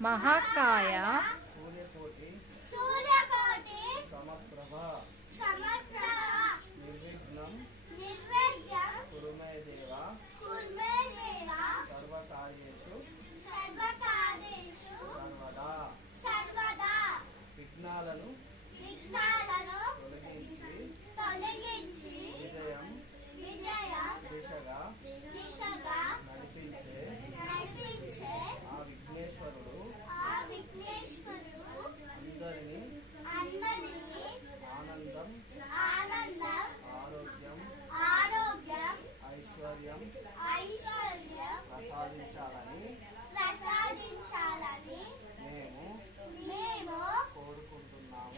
మహాకాయ సూర్యకోటి సమప్రభ నిర్విఘ్నం కురు మే దేవ సర్వకార్యేషు సర్వదా విఘ్నాలను తొలగించి విజయం దిశగా నడిపించే ఆ విఘ్నేశ్వరుడు అందరినీ ఆనందం ఆరోగ్యం ఐశ్వర్యం ప్రసాదించాలని మేము కోరుకుంటున్నాము.